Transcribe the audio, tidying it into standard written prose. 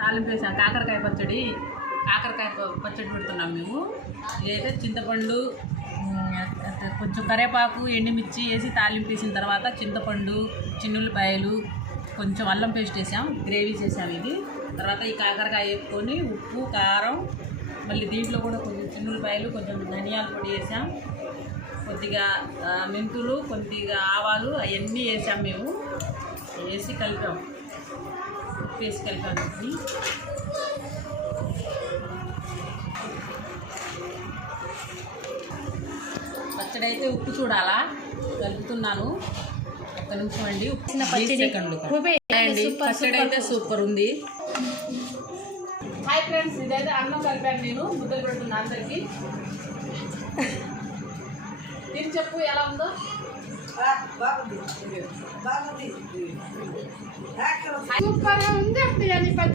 తాలింపు వేసాం కాకరకాయ పచ్చడి పెడుతున్నాం మేము. ఇదైతే చింతపండు, కొంచెం కరివేపాకు, ఎండుమిర్చి వేసి తాలింపు వేసిన తర్వాత చింతపండు, చిన్నులపాయలు, కొంచెం అల్లం పేస్ట్ వేసాం, గ్రేవీ చేసాం. ఇది తర్వాత ఈ కాకరకాయ వేసుకొని ఉప్పు, కారం, మళ్ళీ దీంట్లో కూడా కొంచెం చిన్నులపాయలు, కొంచెం ధనియాల పొడి వేసాం, కొద్దిగా మెంతులు, కొద్దిగా ఆవాలు అవన్నీ వేసాం. మేము వేసి కలిపాం, ఉప్పు వేసి కలిపాం. పచ్చడి అయితే ఉప్పు చూడాలా, కలుపుతున్నాను. ఒక్క నిమిషం అండి. పచ్చడి అయితే సూపర్ ఉంది. హాయ్ ఫ్రెండ్స్, ఇదైతే అన్నం కలిపాను నేను, ముద్దలు పెడుతున్నా అందరికి. నేను చెప్పు ఎలా ఉందో. బాగుంది. సూపర్ ఉంది.